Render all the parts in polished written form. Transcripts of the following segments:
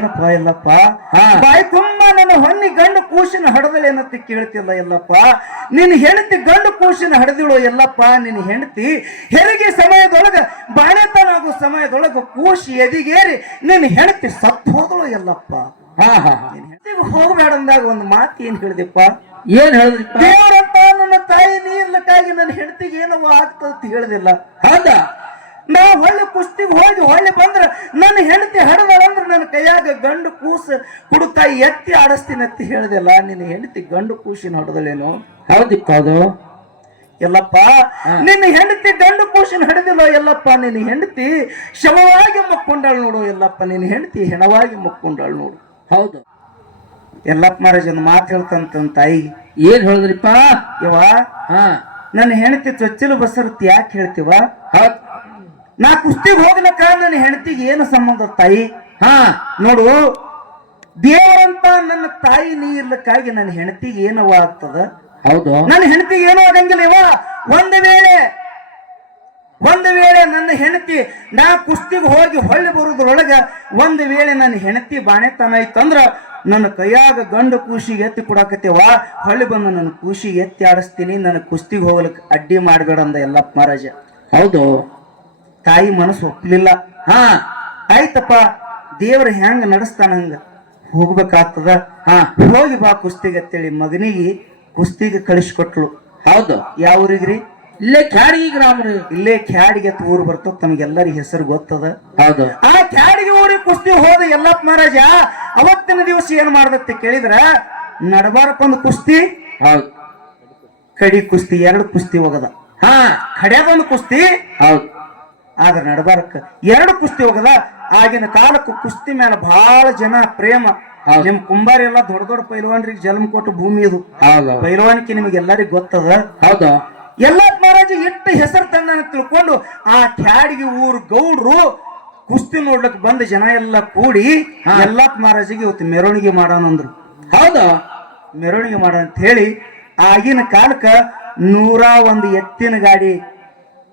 ಎಲ್ಲಪ್ಪ ಬಾಯಿ ತುಂಬಾ ನನ್ನ ಹೊನ್ನಿ ಗಂಡು ಕೂಸಿನ ಹಡದಳೆ ಏನಂತ ಕೇಳ್ತಿಲ್ಲ ಎಲ್ಲಪ್ಪ. ನಿನ್ನ ಹೆಂಡತಿ ಗಂಡು ಕೂಸಿನ ಹಡದಿಳು ಎಲ್ಲಪ್ಪ. ನಿನ್ನ ಹೆಂಡತಿ ಹೆರಿಗೆ ಸಮಯದೊಳಗ ಬಾಳೆತನಾಗೋ ಸಮಯದೊಳಗ ಕೂಸಿ ಎದಿಗೇರಿ ನಿನ್ನ ಹೆಂಡತಿ ಸತ್ತು ಹೋದಳು ಎಲ್ಲಪ್ಪ. ನಿನ್ನ ಹೆಂಡತಿಗೆ ಹೋಗ್ಬೇಡ ಅಂದಾಗ ಒಂದು ಮಾತು ಏನ್ ಹೇಳಿದೆಪ್ಪ? ಏನ್ ಹೇಳಿದ್ರಿ? ದೇವರಂತ ನನ್ನ ತಾಯಿ ನೀರ್ಲಕ್ಕಾಗಿ ನನ್ನ ಹೆಂಡತಿಗೆ ಏನವ ಆಗ್ತದ ಹೇಳಿದಿಲ್ಲ. ಹೌದಾ? ನಾ ಹೊಳ್ಳಿ ಕುಸ್ತಿಗೆ ಹೋಗಿ ಹೊಳ್ಳಿ ಬಂದ್ರ ನನ್ನ ಹೆಂಡತಿ ಹಡದಳಂದ್ರ ನನ್ನ ಕೈಯಾಗ ಗಂಡು ಕೂಸು ಕುಡುತ್ತಾ ಎತ್ತಿ ಆಡಿಸ್ತೀನಿ ಅಂತ ಹೇಳ್ದಿಲ್ಲ. ನಿನ್ನ ಹೆಂಡತಿ ಗಂಡು ಕೂಸಿನ ಹೊಡೆದಳೇನು? ಹೌದಿಪ್ಪ ಅದು ಎಲ್ಲಪ್ಪ. ನಿನ್ನ ಹೆಂಡತಿ ಗಂಡು ಕೂಸಿನ ಹಿಡಿದಿಲ್ಲ ಎಲ್ಲಪ್ಪ. ನಿನ್ನ ಹೆಂಡತಿ ಶವವಾಗಿ ಮಕ್ಕೊಂಡಾಳು ನೋಡು ಎಲ್ಲಪ್ಪ. ನಿನ್ನ ಹೆಂಡತಿ ಹೆಣವಾಗಿ ಮಕ್ಕೊಂಡಾಳು ನೋಡು. ಹೌದು ಎಲ್ಲಪ್ಪ ಮಹಾರಾಜ್ ಒಂದು ಮಾತು ಹೇಳ್ತಂತ ತಾಯಿ. ಏನ್ ಹೇಳಿದ್ರಿಪ್ಪ? ಯವ ನನ್ನ ಹೆಂಡತಿ ಚೊಚ್ಚಲು ಬಸರತ್ ಯಾಕೆ ಹೇಳ್ತೀವ? ನಾ ಕುಸ್ತಿಗೆ ಹೋಗ್ಲಕ್ಕ ನನ್ನ ಹೆಂಡತಿಗೆ ಏನು ಸಂಬಂಧ ತಾಯಿ? ನೋಡು, ದೇವರಂತ ನನ್ನ ತಾಯಿ ನೀ ಇರ್ಲಕ್ಕಾಗಿ ನನ್ನ ಹೆಂಡತಿಗೆ ಏನವ ಆಗ್ತದ? ಹೌದು, ನನ್ನ ಹೆಂಡತಿಗೆ ಏನೋ ಆಗಂಗಿಲ್ಲ ಇವ. ಒಂದು ವೇಳೆ ನನ್ನ ಹೆಂಡತಿ ನಾ ಕುಸ್ತಿಗೆ ಹೋಗಿ ಹೊಳ್ಳಿ ಬರುದ್ರೊಳಗ ಒಂದು ವೇಳೆ ನನ್ನ ಹೆಂಡತಿ ಬಾಣೆತನ ಇತ್ತಂದ್ರ ನನ್ನ ಕೈಯಾಗ ಗಂಡು ಕೂಸಿಗೆ ಎತ್ತಿ ಕೊಡಾಕತ್ತೇವ. ಹೊಳ್ಳಿ ಬಂದು ನನ್ನ ಕೂಸಿಗೆ ಎತ್ತಿ ಆಡಿಸ್ತೀನಿ. ನನ್ನ ಕುಸ್ತಿಗೆ ಹೋಗ್ಲಿಕ್ಕೆ ಅಡ್ಡಿ ಮಾಡ್ಬೇಡ ಅಂದ ಎಲ್ಲಪ್ಪ ಮಹಾರಾಜ. ಹೌದು, ತಾಯಿ ಮನಸ್ಸು ಒಪ್ಪಲಿಲ್ಲ. ಆಯ್ತಪ್ಪ, ದೇವ್ರ ಹೆಂಗ ನಡೆಸ್ತಾನ ಹಂಗ ಹೋಗ್ಬೇಕಾಗ್ತದ. ಹೋಗಿ ಬಾ ಕುಸ್ತಿಗೆ ಅಂತೇಳಿ ಮಗನಿಗೆ ಕುಸ್ತಿಗೆ ಕಳಿಸ್ಕೊಟ್ಲು. ಹೌದು. ಯಾವ ಊರಿಗ್ರಿ? ಇಲ್ಲೇ ಕ್ಯಾಡಿಗೆ ಗ್ರಾಮ್ರಿ. ಇಲ್ಲೇ ಕ್ಯಾಡಿಗೆ ಊರು ಬರ್ತದ, ತಮಗೆಲ್ಲರಿಗೆ ಹೆಸರು ಗೊತ್ತದ. ಹೌದು. ಆ ಕ್ಯಾಡಿಗೆ ಊರಿಗೆ ಕುಸ್ತಿ ಹೋದ ಎಲ್ಲಪ್ಪ ಮಹಾರಾಜ ಅವತ್ತಿನ ದಿವಸ ಏನ್ ಮಾಡ್ದತ್ತೆ ಕೇಳಿದ್ರ, ನಡಬಾರಕ್ಕೊಂದು ಕುಸ್ತಿ, ಹೌದು, ಕಡಿ ಕುಸ್ತಿ, ಎರಡು ಕುಸ್ತಿ ಹೋಗದ. ಕಡ್ಯಾದೊಂದು ಕುಸ್ತಿ, ಹೌದು, ಆದ್ರ ನಡಬಾರಕ್ಕ ಎರಡು ಕುಸ್ತಿ ಹೋಗದ. ಆಗಿನ ಕಾಲಕ್ಕೆ ಕುಸ್ತಿ ಮೇಲೆ ಬಹಳ ಜನ ಪ್ರೇಮ. ನಿಮ್ ಕುಂಬಾರಿ ಎಲ್ಲ ದೊಡ್ಡ ದೊಡ್ಡ ಪೈಲ್ವಾನ್ರಿಗೆ ಜನ್ಮ ಕೊಟ್ಟು ಭೂಮಿ ಇದು. ಪೈಲ್ವಾನಿಕೆ ನಿಮಗೆಲ್ಲರಿಗೂ ಗೊತ್ತದ. ಹೌದು. ಎಲ್ಲಪ್ಪ ಮಹಾರಾಜ ಎಷ್ಟು ಹೆಸರು ತಂದ ತಿಳ್ಕೊಂಡು ಆ ಕ್ಯಾಡಿಗೆ ಊರು ಗೌಡ್ರು ಕುಸ್ತಿ ನೋಡ್ಲಿಕ್ಕೆ ಬಂದ ಜನ ಎಲ್ಲ ಕೂಡಿ ಎಲ್ಲಪ್ಪ ಮಹಾರಾಜಿಗೆ ಇವತ್ತು ಮೆರವಣಿಗೆ ಮಾಡೋಣ ಅಂದ್ರು. ಹೌದಾ? ಮೆರವಣಿಗೆ ಮಾಡ ಅಂತ ಹೇಳಿ ಆಗಿನ ಕಾಲಕ್ಕ 101 ಎತ್ತಿನ ಗಾಡಿ,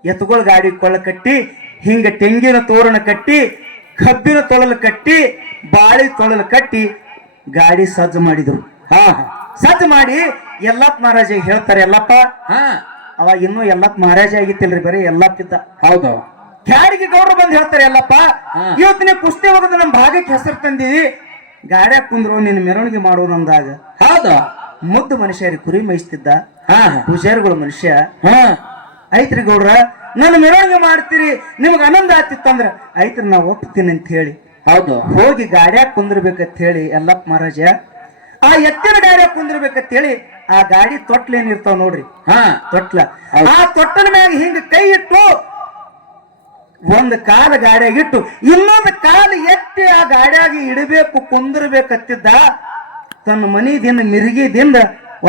ಎತ್ತುಗಳ ಗಾಡಿ ಕೊಳ್ಳ ಕಟ್ಟಿ, ಹಿಂಗ ತೆಂಗಿನ ತೋರಣ ಕಟ್ಟಿ, ಕಬ್ಬಿನ ತೊಳಲು ಕಟ್ಟಿ, ಬಾಳಿ ತೊಳಲು ಕಟ್ಟಿ ಗಾಡಿ ಸಜ್ಜು ಮಾಡಿದ್ರು. ಸಜ್ಜು ಮಾಡಿ ಎಲ್ಲಪ್ಪ ಮಹಾರಾಜಿಗೆ ಹೇಳ್ತಾರೆ. ಎಲ್ಲಪ್ಪ ಅವಾಗ ಇನ್ನೂ ಎಲ್ಲಪ್ಪ ಮಹಾರಾಜ ಆಗಿತ್ತಿಲ್ರಿ, ಬರೀ ಎಲ್ಲಪ್ಪ ಇದ್ದ. ಹೌದು. ಕ್ಯಾಡಿಗೆ ಗೌಡ್ರು ಬಂದು ಹೇಳ್ತಾರೆ, ಎಲ್ಲಪ್ಪ ಇವತ್ತು ನೀವು ಕುಸ್ತಿ ಹೋಗೋದು ನಮ್ಮ ಭಾಗಕ್ಕೆ ಹೆಸರು ತಂದಿವಿ, ಗಾಡ್ಯಾಗ ಕುಂದ್ರು ನಿನ್ನ ಮೆರವಣಿಗೆ ಮಾಡೋದು ಅಂದಾಗ. ಹೌದು. ಮುದ್ದು ಮನುಷ್ಯರಿಗೆ ಕುರಿ ಮೇಯಿಸ್ತಿದ್ದ, ಪೂಜಾರಿಗಳು ಮನುಷ್ಯ. ಐತ್ರಿ ಗೌಡ್ರ, ನಾನು ಮೆರವಣಿಗೆ ಮಾಡ್ತೀರಿ, ನಿಮ್ಗೆ ಆನಂದ ಆತಿತ್ತಂದ್ರ ಐತ್ರಿ ನಾ ಒಪ್ತೀನಿ ಅಂತ ಹೇಳಿ ಹೌದು ಹೋಗಿ ಗಾಡ್ಯಾಗ ಕುಂದಿರ್ಬೇಕಂತ ಹೇಳಿ ಎಲ್ಲಪ್ಪ ಮಹಾರಾಜ ಆ ಎತ್ತಿನ ಗಾಡ್ಯಾಗ ಕುಂದಿರ್ಬೇಕಂತ ಹೇಳಿ ಆ ಗಾಡಿ ತೊಟ್ಲ ಏನಿರ್ತಾವ ನೋಡ್ರಿ, ತೊಟ್ಲ, ಆ ತೊಟ್ಟನ ಮ್ಯಾಗ ಹಿಂಗ ಕೈ ಇಟ್ಟು ಒಂದು ಕಾಲ ಗಾಡಿಯಾಗ ಇಟ್ಟು ಇನ್ನೊಂದು ಕಾಲು ಎತ್ತಿ ಆ ಗಾಡಿಯಾಗ ಇಡಬೇಕು, ಕುಂದಿರ್ಬೇಕತ್ತಿದ್ದ. ತನ್ನ ಮನಿದಿಂದ ಮಿರ್ಗಿದಿಂದ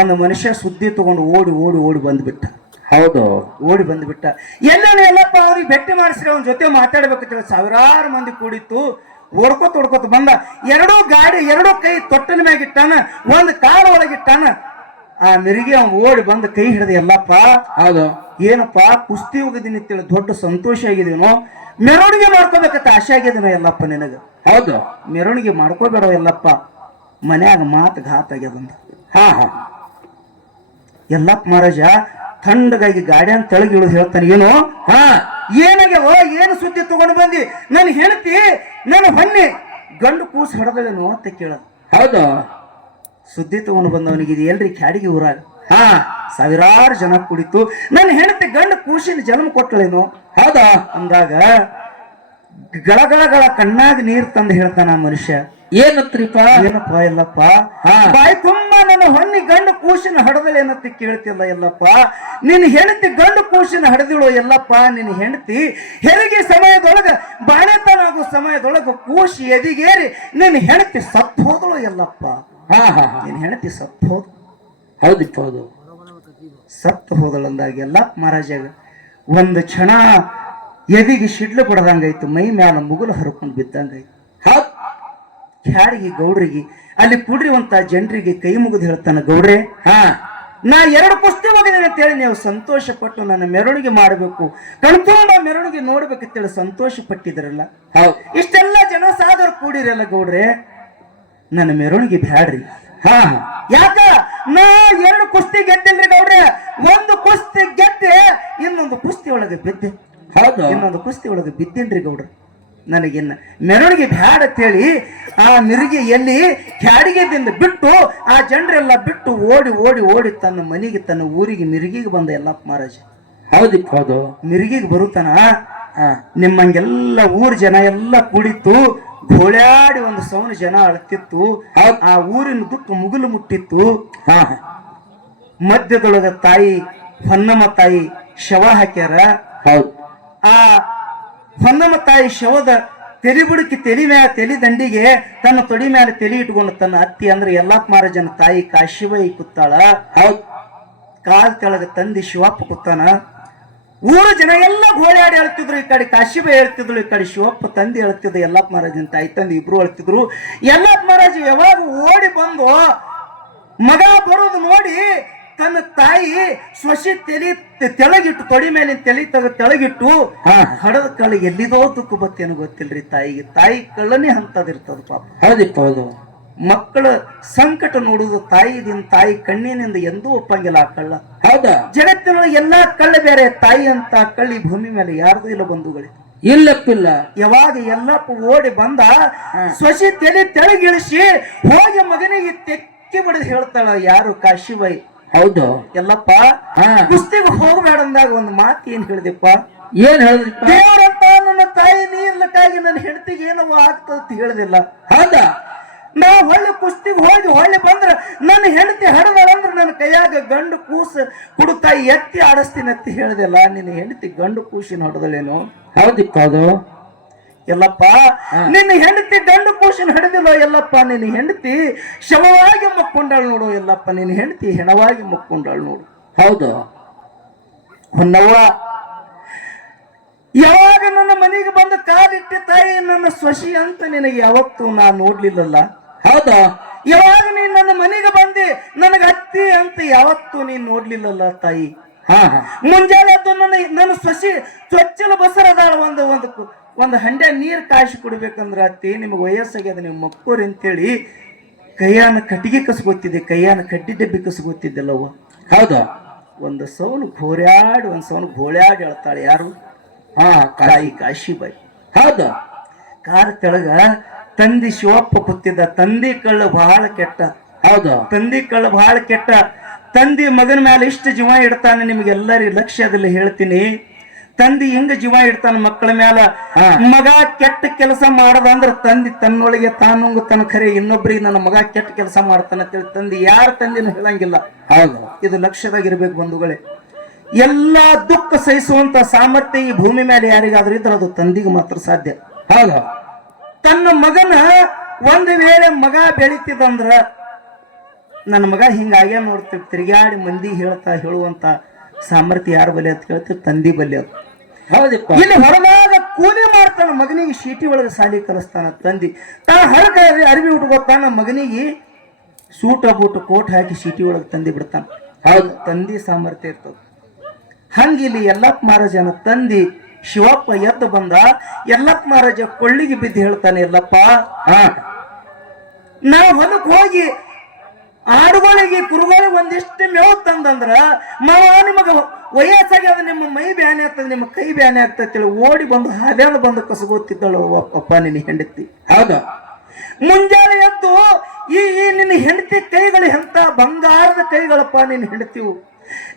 ಒಂದು ಮನುಷ್ಯ ಸುದ್ದಿ ತಗೊಂಡು ಓಡಿ ಓಡಿ ಓಡಿ ಬಂದ್ಬಿಟ್ಟ. ಹೌದು, ಓಡಿ ಬಂದ್ಬಿಟ್ಟ. ಎಲ್ಲಾನು ಎಲ್ಲಪ್ಪ ಅವ್ರಿಗೆ ಭೇಟಿ ಮಾಡಿಸ್ರಿ, ಅವನ ಜೊತೆ ಮಾತಾಡ್ಬೇಕಂತ ಸಾವಿರಾರು ಮಂದಿ ಕೂಡಿತ್ತು. ಓಡ್ಕೋತ ಬಂದ. ಎರಡೂ ಕೈ ತೊಟ್ಟನ ಮ್ಯಾಗ ಇಟ್ಟಾನ, ಒಂದು ಕಾಲ ಒಳಗಿಟ್ಟಾನ. ಆ ಮಿರಿಗೆ ಅವ್ನು ಓಡಿ ಬಂದ ಕೈ ಹಿಡಿದ. ಎಲ್ಲಪ್ಪ ಹೌದು, ಏನಪ್ಪ ಕುಸ್ತಿ ಹೋಗಿದ್ದೀನಿ ಅಂತೇಳಿ ದೊಡ್ಡ ಸಂತೋಷ ಆಗಿದೀನೋ, ಮೆರವಣಿಗೆ ಮಾಡ್ಕೋಬೇಕಂತ ಆಸೆ ಆಗಿದೀನೋ ಎಲ್ಲಪ್ಪ ನಿನಗ. ಹೌದು, ಮೆರವಣಿಗೆ ಮಾಡ್ಕೋಬೇಡ ಎಲ್ಲಪ್ಪ, ಮನ್ಯಾಗ ಮಾತು ಘಾತ ಆಗ್ಯದಂತ. ಎಲ್ಲಪ್ಪ ಮಹಾರಾಜ ಥಂಡಗಾಗಿ ಗಾಡಿ ಅಂತ ತೆಳಗಿ ಇಳಿದು ಹೇಳ್ತಾನೆ, ಏನು ಏನಾಗ್ಯಾವ, ಏನು ಸುದ್ದಿ ತಗೊಂಡು ಬಂದಿ? ನನ್ನ ಹೆಂಡತಿ ನನ್ನ ಹೊನ್ನಿ ಗಂಡು ಕೂಸು ಹಡದಳೇನು ಅಂತ ಕೇಳದ. ಹೌದು, ಸುದ್ದಿ ತಗೊಂಡು ಬಂದವನಿಗೆ ಇದು ಎಲ್ರಿ ಕ್ಯಾಡಿಗೆ ಊರಾಗ ಸಾವಿರಾರು ಜನ ಕುಡಿತು, ನನ್ನ ಹೆಂಡತಿ ಗಂಡು ಕೂಸಿನ ಜನ್ಮ ಕೊಟ್ಟಳೇನು. ಹೌದಾ ಅಂದಾಗ ಗಳಗಳಗಳ ಕಣ್ಣಾಗ ನೀರ್ ತಂದು ಹೇಳ್ತಾನ ಆ ಮನುಷ್ಯ. ಏನತ್ರಿಪ್ಪ? ಏನಪ್ಪ ಎಲ್ಲಪ್ಪ, ಬಾಯಿ ತುಂಬಾ ನನ್ನ ಹೊನ್ನಿ ಗಂಡು ಕೂಸಿನ ಹಡದಳು ಏನಂತ ಕೇಳ್ತಿಲ್ಲ ಎಲ್ಲಪ್ಪ. ನಿನ್ನ ಹೆಂಡತಿ ಗಂಡು ಕೂಸಿನ ಹಡದಿಳು ಎಲ್ಲಪ್ಪ. ನಿನ್ನ ಹೆಂಡತಿ ಹೆರಿಗೆ ಸಮಯದೊಳಗ ಬಾಣೆತನ ಆಗೋ ಸಮಯದೊಳಗ ಕೂಸಿ ಎದಿಗೇರಿ ನಿನ್ನ ಹೆಂಡತಿ ಸತ್ತು ಹೋದಳು ಎಲ್ಲಪ್ಪ. ನಿನ್ನ ಹೆಂಡತಿ ಸತ್ತು ಹೋದ. ಹೌದಿಪ್ಪ, ಹೌದು, ಸತ್ತು ಹೋದಳಂದಾಗ ಎಲ್ಲಪ್ಪ ಮಹಾರಾಜಾಗ ಒಂದು ಕ್ಷಣ ಎದಿಗೆ ಶಿಡ್ಲು ಬಡದಂಗಾಯ್ತು, ಮೈ ಮ್ಯಾಲ ಮುಗುಲು ಹರ್ಕೊಂಡು ಬಿದ್ದಂಗಾಯ್ತು. ಕ್ಯಾಡಿಗೆ ಗೌಡ್ರಿಗೆ ಅಲ್ಲಿ ಕೂಡಿರುವಂತ ಜನರಿಗೆ ಕೈ ಮುಗಿದು ಹೇಳ್ತಾನ, ಗೌಡ್ರೆ ನಾ 2 ಕುಸ್ತಿ ಹೋಗಿದ್ದೇನೆ ಅಂತೇಳಿ ನೀವು ಸಂತೋಷ ಪಟ್ಟು ನನ್ನ ಮೆರವಣಿಗೆ ಮಾಡಬೇಕು, ಕಣ್ತುಂಬ ಮೆರವಣಿಗೆ ನೋಡ್ಬೇಕಂತೇಳಿ ಸಂತೋಷ ಪಟ್ಟಿದ್ರಲ್ಲ. ಹೌದು. ಇಷ್ಟೆಲ್ಲ ಜನ ಸಾಧರು ಕೂಡಿರಲ್ಲ ಗೌಡ್ರೆ, ನನ್ನ ಮೆರವಣಿಗೆ ಬ್ಯಾಡ್ರಿ. ಹಾ ಯಾಕ ನಾ 2 ಕುಸ್ತಿ ಗೆದ್ದಿಲ್ರಿ ಗೌಡ್ರೆ. 1 ಕುಸ್ತಿ ಗೆದ್ದೆ, ಇನ್ನೊಂದು ಕುಸ್ತಿ ಒಳಗೆ ಬಿದ್ದೆ. ಹೌದು. ಇನ್ನೊಂದು ಕುಸ್ತಿ ಒಳಗೆ ಬಿದ್ದೇನ್ರಿ ಗೌಡ್ರ. ನನಗಿನ್ನ ಮೆರವಣಿಗೆ ಬ್ಯಾಡ ಅಂತೇಳಿ ಆ ಮಿರುಗಿಯಲ್ಲಿ ಕ್ಯಾಡಿಗೆದಿಂದ ಬಿಟ್ಟು ಆ ಜನರೆಲ್ಲ ಬಿಟ್ಟು ಓಡಿ ಓಡಿ ಓಡಿ ತನ್ನ ಮನೆಗೆ, ತನ್ನ ಊರಿಗೆ, ಮಿರುಗಿಗೆ ಬಂದ ಯಲ್ಲಪ್ಪ ಮಹಾರಾಜ. ಹೌದಿಪ್ಪ ಹೌದು. ಮಿರುಗಿಗೆ ಬರುತ್ತಾನ, ನಿಮ್ಮಂಗೆಲ್ಲ ಊರ್ ಜನ ಎಲ್ಲ ಕುಡಿತು, ಗೋಳ್ಯಾಡಿ ಒಂದು ಸೌನ ಜನ ಅಳ್ತಿತ್ತು. ಆ ಊರಿನ ದುಃಖ ಮುಗುಲು ಮುಟ್ಟಿತ್ತು. ಮಧ್ಯದೊಳಗ ತಾಯಿ ಹೊನ್ನಮ್ಮ ತಾಯಿ ಶವ ಹಾಕ್ಯಾರ. ಹೌದು. ಆ ಹೊನ್ನಮ್ಮ ತಾಯಿ ಶವದ ತೆಲಿ ಬುಡಕಿ ತೆಲಿ ದಂಡಿಗೆ ತನ್ನ ತೊಡಿ ಮೇಲೆ ತೆಲಿ ಇಟ್ಕೊಂಡು ತನ್ನ ಅತ್ತಿ ಅಂದ್ರೆ ಯಲ್ಲಪ್ಪ ಮಹಾರಾಜನ ತಾಯಿ ಕಾಶಿಬಾಯಿ ಕೂತಾಳ. ಹೌದು. ಕಾಲ್ ತೆಳಗ ತಂದಿ ಶಿವಪ್ಪ ಕೂತಾನ. ಊರು ಜನ ಎಲ್ಲ ಗೋಳಾಡಿ ಹೇಳ್ತಿದ್ರು. ಈ ಕಡೆ ಕಾಶಿಬಾಯಿ ಹೇಳ್ತಿದ್ರು, ಈ ಕಡೆ ಶಿವಪ್ಪ ತಂದಿ ಹೇಳ್ತಿದ್ರು, ಯಲ್ಲಪ್ಪ ಮಹಾರಾಜನ ತಾಯಿ ತಂದಿ ಇಬ್ರು ಹೇಳ್ತಿದ್ರು. ಯಲ್ಲಪ್ಪ ಮಹಾರಾಜ ಯಾವಾಗ ಓಡಿ ಬಂದು ಮಗ ಬರೋದು ನೋಡಿ ತನ್ನ ತಾಯಿ ಸೊಸಿ ತೆಳಗಿಟ್ಟು, ತೊಡಿ ಮೇಲೆ ತೆಳಗಿಟ್ಟು ಹಡದ ಕಳ್ಳ ಎಲ್ಲಿದೋ ದುಃಖ ಬತ್ತೇನು ಗೊತ್ತಿಲ್ರಿ ತಾಯಿಗೆ. ತಾಯಿ ಕಳ್ಳನೇ ಅಂತದಿರ್ತದ ಪಾಪ. ಹೌದಿಪ್ಪ ಹೌದು. ಮಕ್ಕಳ ಸಂಕಟ ನೋಡುವುದು ತಾಯಿ ಕಣ್ಣಿನಿಂದ ಎಂದೂ ಒಪ್ಪಂಗಿಲ್ಲ ಆ ಕಳ್ಳ. ಹೌದಾ? ಜಗತ್ತಿನೊಳಗೆ ಎಲ್ಲಾ ಕಳ್ಳ ಬೇರೆ, ತಾಯಿ ಅಂತ ಕಳ್ಳಿ ಭೂಮಿ ಮೇಲೆ ಯಾರ್ದು ಇಲ್ಲ ಬಂಧುಗಳೇ. ಇಲ್ಲಪ್ಪಿಲ್ಲ. ಯಾವಾಗ ಎಲ್ಲಪ್ಪ ಓಡಿ ಬಂದ ಸೊಸಿ ತೆಳಗಿಳಿಸಿ ಹೋಗಿ ಮಗನಿಗೆ ತೆಕ್ಕಿ ಬಿಡದ್ ಹೇಳ್ತಾಳ ಯಾರು? ಕಾಶಿಬಾಯಿ. ಹೌದು. ಎಲ್ಲಪ್ಪ ಕುಸ್ತಿಗೆ ಹೋಗಬೇಡ ಅಂದಾಗ ಒಂದು ಮಾತು ಏನ್ ಹೇಳಿದೆಪ್ಪ? ಏನ್ ಹೇಳಿದ್ರಿಪ್ಪ? ದೇವರಂತ ನನ್ನ ತಾಯಿ ನೀರ್ಲಕ್ಕಾಗಿ ನನ್ನ ಹೆಂಡತಿಗೆ ಏನವ ಆಗ್ತದ ಹೇಳಿದಿಲ್ಲ. ಹೌದಾ? ನಾ ಹೊಳ್ಳಿ ಕುಸ್ತಿಗೆ ಹೋಗಿ ಹೊಳ್ಳಿ ಬಂದ್ರ ನನ್ನ ಹೆಂಡತಿ ಹಡದಳಂದ್ರ ನನ್ನ ಕೈಯಾಗ ಗಂಡು ಕೂಸು ಕುಡುತ್ತಾ ಎತ್ತಿ ಆಡಿಸ್ತೀನಿ ಅಂತ ಹೇಳಿದಿಲ್ಲ. ನಿನ್ನ ಹೆಂಡತಿ ಗಂಡು ಕೂಸಿನ ಹೊಡೆದಳೇನು? ಹೌದಿಪ್ಪ ಅದು. ಎಲ್ಲಪ್ಪ ನಿನ್ನ ಹೆಂಡತಿ ಗಂಡು ಕೂಸಿನ ಹಿಡಿದಿಲ್ಲ. ಎಲ್ಲಪ್ಪ ನಿನ್ನ ಹೆಂಡತಿ ಶವವಾಗಿ ಮಕ್ಕೊಂಡಾಳ ನೋಡು. ಎಲ್ಲಪ್ಪ ನಿನ್ನ ಹೆಂಡತಿ ಹೆಣವಾಗಿ ಮಕ್ಕೊಂಡಾಳ ನೋಡು. ಹೌದು. ಹೊನ್ನವ್ವ ಯಾವಾಗ ನನ್ನ ಮನೆಗೆ ಬಂದು ಕಾಲಿಟ್ಟಿ ತಾಯಿ ನನ್ನ ಸೊಸಿ ಅಂತ ನಿನಗೆ ಯಾವತ್ತು ನಾ ನೋಡ್ಲಿಲ್ಲಲ್ಲ. ಹೌದಾ? ಯಾವಾಗ ನೀನ್ ನನ್ನ ಮನೆಗೆ ಬಂದಿ ನನಗ ಅತ್ತಿ ಅಂತ ಯಾವತ್ತು ನೀನ್ ನೋಡ್ಲಿಲ್ಲಲ್ಲ ತಾಯಿ. ಮುಂಜಾನೆ ಅದು ನನ್ನ ಸೊಸಿ ಚೊಚ್ಚಲ ಬಸರದಾಳ. ಒಂದು ಹಂಡೆ ನೀರ್ ಕಾಯಿಸಿ ಕೊಡ್ಬೇಕಂದ್ರ ಅತ್ತಿ ನಿಮ್ಗೆ ವಯಸ್ಸಾಗ್ಯದ ನೀವು ಮಕ್ಕೂರಿ ಅಂತೇಳಿ ಕೈಯಾನ ಕಟ್ಟಿಗೆ ಕಸ್ಕೊತಿದ್ದೆ, ಕೈಯಾನ ಕಡ್ಡಿ ಡಬ್ಬಿ ಕಸ್ಕೊತಿದ್ದೆಲ್ಲವ್ವ. ಹೌದಾ? ಒಂದು ಸೌನು ಘೋಳ್ಯಾಡಿ ಹೇಳ್ತಾಳೆ ಯಾರು? ತಾಯಿ ಕಾಶಿಬಾಯಿ. ಹೌದಾ? ಕಾರ್ ತೆಳಗ ತಂದಿ ಶಿವಪ್ಪ ಕೂತಿದ್ದ. ತಂದಿ ಕಳ್ಳ ಬಹಳ ಕೆಟ್ಟ. ಹೌದಾ? ತಂದಿ ಕಳ್ಳ ಬಹಳ ಕೆಟ್ಟ. ತಂದಿ ಮಗನ ಮೇಲೆ ಇಷ್ಟು ಜೀವ ಇಡ್ತಾನೆ. ನಿಮ್ಗೆಲ್ಲರಿ ಲಕ್ಷ್ಯದಲ್ಲಿ ಹೇಳ್ತೀನಿ. ತಂದಿ ಹಿಂಗ ಜೀವ ಇಡ್ತಾನ ಮಕ್ಕಳ ಮೇಲ. ಮಗ ಕೆಟ್ಟ ಕೆಲಸ ಮಾಡದಂದ್ರ ತಂದಿ ತನ್ನೊಳಗೆ ತಾನುಂಗ ತನ್ನ ಖರೆ ಇನ್ನೊಬ್ರಿಗೆ ನನ್ನ ಮಗ ಕೆಟ್ಟ ಕೆಲಸ ಮಾಡ್ತಾನ ಅಂತೇಳಿ ತಂದಿ ಯಾರ ತಂದಿನೂ ಹೇಳಂಗಿಲ್ಲ. ಹೌದು. ಇದು ಲಕ್ಷ್ಯದಾಗಿರ್ಬೇಕು ಬಂಧುಗಳೇ. ಎಲ್ಲಾ ದುಃಖ ಸಹಿಸುವಂತ ಸಾಮರ್ಥ್ಯ ಈ ಭೂಮಿ ಮೇಲೆ ಯಾರಿಗಾದ್ರೂ ಇದ್ರೆ ಅದು ತಂದಿಗೆ ಮಾತ್ರ ಸಾಧ್ಯ. ಹೌದು. ತನ್ನ ಮಗನ ಒಂದು ವೇಳೆ ಮಗ ಬೆಳಿತಿದಂದ್ರ ನನ್ನ ಮಗ ಹಿಂಗಾಗ್ಯ ನೋಡ್ತೀವಿ ತಿರುಗಾಡಿ ಮಂದಿ ಹೇಳುವಂತ ಸಾಮರ್ಥ್ಯ ಯಾರ ಬಲಿ ಅಂತ ಕೇಳ್ತೀವಿ? ತಂದಿ ಬಲಿ ಅದು. ಹೌದಪ್ಪ. ಇಲ್ಲಿ ಹೊರದಾಗ ಕೂಲಿ ಮಾಡ್ತಾನ ಮಗನಿಗೆ, ಶೀಟಿ ಒಳಗೆ ಸಾಲಿ ಕಲಿಸ್ತಾನ ತಂದಿ. ತಾ ಹಳಕ ಅರಿವಿ ಉಟ್ಕೋತಾನ ಮಗನಿಗೆ ಸೂಟ ಬೂಟ ಕೋಟ್ ಹಾಕಿ ಶೀಟಿ ಒಳಗೆ ತಂದಿ ಬಿಡ್ತಾನ. ಹೌದು, ತಂದಿ ಸಾಮರ್ಥ್ಯ ಇರ್ತದ. ಹಂಗಿಲ್ಲಿ ಯಲ್ಲಪ್ಪ ಮಹಾರಾಜನ ತಂದಿ ಶಿವಪ್ಪ ಎದ್ದು ಬಂದ. ಯಲ್ಲಪ್ಪ ಮಹಾರಾಜ ಕೊಳ್ಳಿಗೆ ಬಿದ್ದು ಹೇಳ್ತಾನೆ, ಯಲ್ಲಪ್ಪ ನಾವು ಹೊಲಕ್ಕೆ ಹೋಗಿ ಆಡುಗಳಿಗೆ ಕುರುಗಳಿಗೆ ಒಂದಿಷ್ಟು ಮೇವು ತಂದಂದ್ರ ಮಾವ ನಿಮಗ ವಯಸ್ಸಾಗಿ ಅದು ನಿಮ್ಮ ಮೈ ಬ್ಯಾನೆ ಆಗ್ತದೆ, ನಿಮ್ಮ ಕೈ ಬ್ಯಾನೆ ಆಗ್ತದೆ ಓಡಿ ಬಂದು ಹಾದ್ಯಾನ ಬಂದು ಕಸಗೋತಿದ್ದಳು ಅಪ್ಪ ನಿನ್ನ ಹೆಂಡತಿ. ಹೌದಾ? ಮುಂಜಾನೆ ಎದ್ದು ಈ ನಿನ್ನ ಹೆಂಡತಿ ಕೈಗಳು ಎಂತ ಬಂಗಾರದ ಕೈಗಳಪ್ಪ ನಿನ್ನ ಹೆಂಡತಿವು.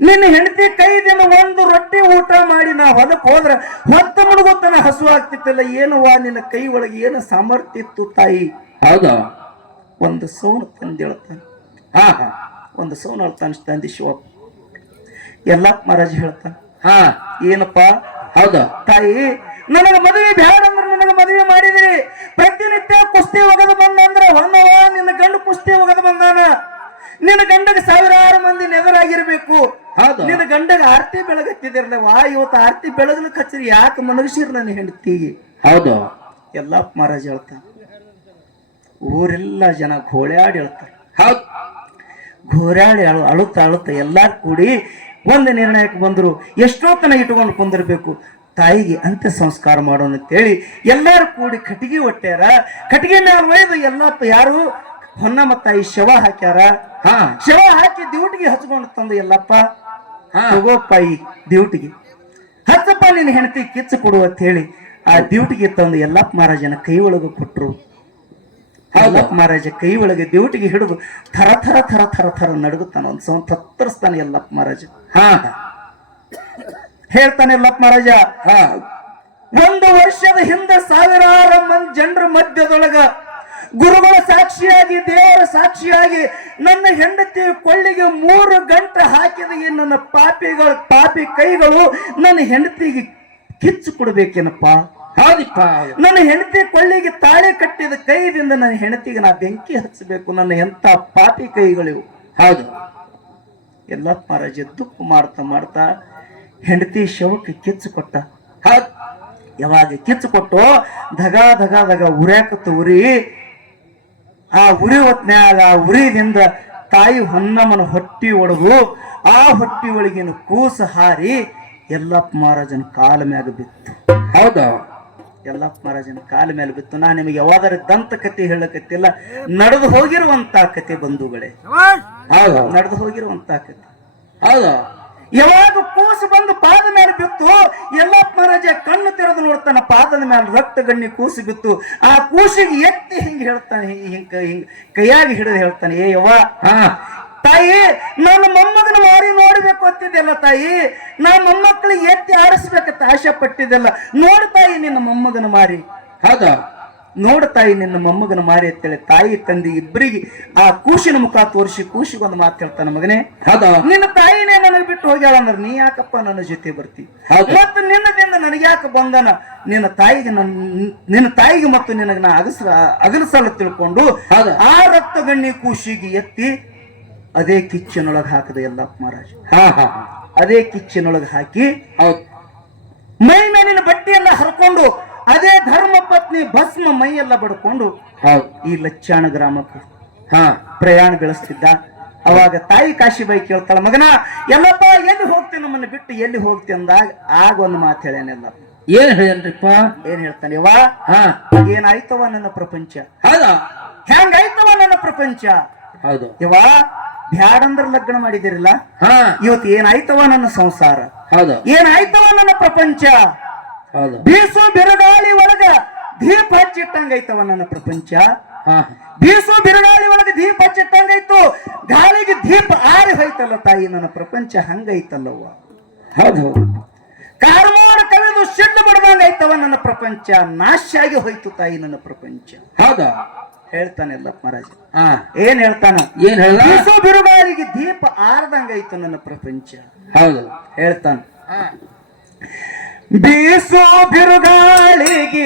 ನಿನ್ನ ಹೆಂಡತಿ ಕೈದಿನ ಒಂದು ರೊಟ್ಟಿ ಊಟ ಮಾಡಿ ನಾ ಹೊಲಕ್ಕೆ ಹೋದ್ರ ಹೊತ್ತ ಮುಳುಗುತ್ತಾನ ಹಸು ಆಗ್ತಿತ್ತಲ್ಲ. ಏನುವಾ ನಿನ್ನ ಕೈ ಒಳಗೆ ಏನು ಸಾಮರ್ಥ್ಯ ಇತ್ತು ತಾಯಿ. ಹೌದಾ? ಒಂದು ಸೌನು ತಂದೇಳ್ತಾನೆ. ಒಂದು ಸೌನು ಹೇಳ್ತಾನೆ ತಂದಿ ಶಿವಪ್ಪ. ಯಲ್ಲಪ್ಪ ಮಹಾರಾಜ ಹೇಳ್ತಾನೆ, ಏನಪ್ಪಾ? ಹೌದಾ ತಾಯಿ, ನನಗೆ ಮದುವೆ ಬ್ಯಾಡ ಅಂದ್ರೆ ನನಗೆ ಮದುವೆ ಮಾಡಿದಿರಿ. ಪ್ರತಿನಿತ್ಯ ಕುಸ್ತಿ ಒಗದು ಬಂದಂದ್ರ ಹೊನ್ನವ ನಿನ್ನ ಗಂಡು ಕುಸ್ತಿ ಒಗದು ಬಂದಾನ. ನಿನ್ನ ಗಂಡಗೆ ಸಾವಿರಾರು ಮಂದಿ ನೆದರಾಗಿರ್ಬೇಕು. ನಿನ್ನ ಗಂಡಗೆ ಆರ್ತಿ ಬೆಳಗತ್ತಿದಿರ್ಲವಾ. ಇವತ್ತು ಆರ್ತಿ ಬೆಳಗ್ಲಿಕ್ಕೆ ಹಚ್ಚಿರಿ ಯಾಕೆ ಮನಗಸಿರ್ ನನ್ನ ಹೆಂಡತಿಗೆ? ಹೌದು. ಯಲ್ಲಪ್ಪ ಮಹಾರಾಜ ಹೇಳ್ತಾನೆ. ಊರೆಲ್ಲ ಜನ ಘೋಳ್ಯಾಡಿ ಹೇಳ್ತಾರೆ. ಹೌದು. ಘೋರಾಳಿ ಅಳುತ್ತಾ ಅಳುತ್ತಾ ಎಲ್ಲಾರು ಕೂಡಿ ಒಂದು ನಿರ್ಣಯಕ್ಕೆ ಬಂದರು. ಎಷ್ಟೋ ತನ ಇಟ್ಕೊಂಡು ಕುಂದಿರ್ಬೇಕು, ತಾಯಿಗೆ ಅಂತ್ಯ ಸಂಸ್ಕಾರ ಮಾಡೋಣ ಅಂತೇಳಿ ಎಲ್ಲಾರು ಕೂಡಿ ಕಟ್ಟಿಗೆ ಒಟ್ಟ್ಯಾರ. ಕಟ್ಟಿಗೆ ಮ್ಯಾಲ ಒಯ್ದು ಎಲ್ಲಪ್ಪ ಯಾರು ಹೊನ್ನಮ್ಮ ತಾಯಿ ಶವ ಹಾಕ್ಯಾರ. ಶವ ಹಾಕಿ ಡ್ಯೂಟಿಗೆ ಹಚ್ಕೊಂಡು ತಂದು ಎಲ್ಲಪ್ಪ ತಗೋಪ್ಪ ಈ ಡ್ಯೂಟಿಗೆ ಹಚ್ಚಪ್ಪ ನಿನ್ನ ಹೆಂಡತಿ ಕಿಚ್ಚು ಕೊಡು ಅಂತ ಹೇಳಿ ಆ ಡ್ಯೂಟಿಗೆ ತಂದು ಯಲ್ಲಪ್ಪ ಮಹಾರಾಜನ ಕೈ ಒಳಗೆ ಕೊಟ್ರು. ಯಲ್ಲಪ್ಪ ಮಹಾರಾಜ ಕೈ ಒಳಗೆ ಡ್ಯೂಟಿಗೆ ಹಿಡಿದು ಥರ ಥರ ಥರ ಥರ ಥರ ನಡುಗುತ್ತಾನ, ಒಂದು ಸೌಂಡ್ ತತ್ತರಿಸ್ತಾನೆ ಯಲ್ಲಪ್ಪ ಮಹಾರಾಜ. ಹೇಳ್ತಾನೆ ಯಲ್ಲಪ್ಪ ಮಹಾರಾಜ, ಒಂದು ವರ್ಷದ ಹಿಂದೆ ಸಾವಿರಾರು ಮಂದಿ ಜನರ ಮಧ್ಯದೊಳಗ ಗುರುಗಳ ಸಾಕ್ಷಿಯಾಗಿ ದೇವರ ಸಾಕ್ಷಿಯಾಗಿ ನನ್ನ ಹೆಂಡತಿ ಕೊಳ್ಳಿಗೆ 3 ಗಂಟೆ ಹಾಕಿದ ಈ ನನ್ನ ಪಾಪಿ ಕೈಗಳು ನನ್ನ ಹೆಂಡತಿಗೆ ಕಿಚ್ಚು ಕೊಡ್ಬೇಕೇನಪ್ಪ. ಹೌದಪ್ಪ, ನನ್ನ ಹೆಂಡತಿ ಕೊಳ್ಳಿಗೆ ತಾಳೆ ಕಟ್ಟಿದ ಕೈದಿಂದ ನನ್ನ ಹೆಂಡತಿಗೆ ನಾ ಬೆಂಕಿ ಹಚ್ಚಬೇಕು. ನನ್ನ ಎಂತ ಪಾಪಿ ಕೈಗಳಿವು. ಹೌದು. ಯಲ್ಲಪ್ಪ ಮಹಾರಾಜ ದುಃಖ ಮಾಡ್ತಾ ಮಾಡ್ತಾ ಹೆಂಡತಿ ಶವಕ್ಕೆ ಕಿಚ್ಚು ಕೊಟ್ಟ. ಯಾವಾಗ ಕಿಚ್ಚು ಕೊಟ್ಟು ಧಗ ಧಗ ಧಗ ಉರ್ಯಾಕತ್ತು ಉರಿ. ಆ ಉರಿ ಹೊತ್ನ್ಯಾಗ ಆ ಉರಿದಿಂದ ತಾಯಿ ಹೊನ್ನಮ್ಮನ ಹೊಟ್ಟಿ ಒಳಗು ಆ ಹೊಟ್ಟಿ ಒಳಗಿನ ಕೂಸು ಹಾರಿ ಯಲ್ಲಪ್ಪ ಮಹಾರಾಜನ ಕಾಲ ಮ್ಯಾಗ ಬಿತ್ತು. ಹೌದಾ? ಯಲ್ಲಪ್ಪ ಮಹಾರಾಜನ ಕಾಲ ಮೇಲೆ ಬಿತ್ತು. ನಾ ನಿಮಗೆ ಯಾವಾದರೂ ದಂತ ಕತೆ ಹೇಳಕತ್ತಿಲ್ಲ, ನಡೆದು ಹೋಗಿರುವಂತ ಕತೆ ಬಂಧುಗಳೇ. ನಡೆದು ಹೋಗಿರುವಂತ ಕತೆ. ಹೌದಾ? ಯಾವಾಗ ಕೂಸು ಬಂದು ಪಾದ ಮೇಲೆ ಬಿತ್ತು, ಯಲ್ಲಪ್ಪ ಮಹಾರಾಜ ಕಣ್ಣು ತೆರೆದು ನೋಡ್ತಾನ, ಪಾದದ ಮೇಲೆ ರಕ್ತ ಗಣ್ಣಿ ಕೂಸು ಬಿತ್ತು. ಆ ಕೂಸಿಗೆ ಎತ್ತಿ ಹಿಂಗ್ ಹೇಳ್ತಾನೆ, ಹಿಂಗ್ ಕೈಯಾಗಿ ಹಿಡಿದು ಹೇಳ್ತಾನೆ, ಏ ಯವ್ವ ತಾಯಿ, ನನ್ನ ಮೊಮ್ಮಗನ ಮಾರಿ ನೋಡ್ಬೇಕು ಅಂತಿದ್ದೆಲ್ಲ ತಾಯಿ, ನಾ ಮೊಮ್ಮಕ್ಕಳಿಗೆ ಎತ್ತಿ ಆಡಿಸ್ಬೇಕಂತ ಆಶೆ ಪಟ್ಟಿದ್ದೆಲ್ಲ. ನೋಡು ತಾಯಿ ನಿನ್ನ ಮೊಮ್ಮಗನ ಮಾರಿ. ಹೌದಾ? ನೋಡು ತಾಯಿ ನಿನ್ನ ಮೊಮ್ಮಗನ ಮಾರಿ ಅಂತೇಳಿ ತಾಯಿ ತಂದೆ ಇಬ್ಬರಿಗೆ ಆ ಕೂಸಿನ ಮುಖ ತೋರಿಸಿ ಕೂಸಿಗೊಂದು ಮಾತು ಹೇಳ್ತಾನ, ಮಗನೇ ನಿನ್ನ ತಾಯಿನೇ ನನಗೆ ಬಿಟ್ಟು ಹೋಗ್ಯಾಳ ಅಂದ್ರೆ ನೀ ಯಾಕಪ್ಪ ನನ್ನ ಜೊತೆ ಬರ್ತಿ, ಮತ್ತು ನಿನ್ನದಿಂದ ನನಗೆ ಯಾಕೆ ಬಂದನ, ನಿನ್ನ ತಾಯಿಗೆ ಮತ್ತು ನಿನಗೆ ನಾ ಅಗಲಿಸಲು ತಿಳ್ಕೊಂಡು ಆ ರಕ್ತ ಗಣ್ಣಿ ಕೂಸಿಗೆ ಎತ್ತಿ ಅದೇ ಕಿಚ್ಚಿನೊಳಗೆ ಹಾಕದ ಯಲ್ಲಪ್ಪ ಮಹಾರಾಜ. ಅದೇ ಕಿಚ್ಚಿನೊಳಗೆ ಹಾಕಿ ಮೈ ಮೇಲಿನ ಬಟ್ಟೆಯೆಲ್ಲ ಹರ್ಕೊಂಡು ಅದೇ ಧರ್ಮ ಪತ್ನಿ ಭಸ್ಮ ಮೈಯೆಲ್ಲ ಬಡ್ಕೊಂಡು ಈ ಲಚ್ಚಾಣ ಗ್ರಾಮಕ್ಕೂ ಪ್ರಯಾಣ ಬೆಳೆಸ್ತಿದ್ದ. ಅವಾಗ ತಾಯಿ ಕಾಶಿಬಾಯಿ ಕೇಳ್ತಾಳ, ಮಗನ ಎಲ್ಲಪ್ಪ ಎಲ್ಲಿ ಹೋಗ್ತೀನಿ, ನಮ್ಮನ್ನ ಬಿಟ್ಟು ಎಲ್ಲಿ ಹೋಗ್ತಿ ಅಂದಾಗ ಆಗ ಒಂದು ಮಾತು ಹೇಳ್ಯಾನೆಲ್ಲಪ್ಪ. ಏನ್ ಹೇಳ್ಯಾನ್ರಿಪ್ಪ? ಏನ್ ಹೇಳ್ತಾನೆ, ಯವ್ವ ಏನಾಯ್ತವ ನನ್ನ ಪ್ರಪಂಚ. ಹೌದಾ? ಹೆಂಗಾಯ್ತವ ನನ್ನ ಪ್ರಪಂಚ. ಹೌದು ಯವ್ವ, ಬ್ಯಾಡಂದ್ರ ಲಗ್ನ ಮಾಡಿದಿರಲ್ಲ, ಇವತ್ತು ಏನಾಯ್ತವ ನನ್ನ ಸಂಸಾರ. ಹೌದು. ಏನಾಯ್ತವ ನನ್ನ ಪ್ರಪಂಚ. ಬೀಸು ಬಿರುಗಾಳಿ ಒಳಗ ದೀಪ ಹಚ್ಚಿಟ್ಟಂಗೈತವ ನನ್ನ ಪ್ರಪಂಚ. ಬೀಸು ಬಿರುಗಾಳಿ ಒಳಗ ದೀಪ ಹಚ್ಚಿಟ್ಟಂಗೈತು, ಗಾಳಿಗೆ ದೀಪ ಆರಿ ಹೋಯ್ತಲ್ಲ ತಾಯಿ, ನನ್ನ ಪ್ರಪಂಚ ಹಂಗೈತಲ್ಲವ್ವ. ಹೌದು. ಕಾರ್ಮೋಡ ಕವಿದು ಸಿಡ್ಡು ಬಡ್ದಂಗೈತವ ನನ್ನ ಪ್ರಪಂಚ, ನಾಶ ಆಗಿ ಹೋಯ್ತು ತಾಯಿ ನನ್ನ ಪ್ರಪಂಚ. ಹೌದಾ? ಹೇಳ್ತಾನೆ ಯಲ್ಲಪ್ಪ ಮಹಾರಾಜ. ಏನ್ ಹೇಳ್ತಾನ? ಏನ್ ಹೇಳ? ಬೀಸು ಬಿರುಗಾಳಿಗೆ ದೀಪ ಆರ್ದಂಗೈತು ನನ್ನ ಪ್ರಪಂಚ. ಹೌದು. ಹೇಳ್ತಾನ, ಬೀಸು ಬಿರುಗಾಳಿಗೆ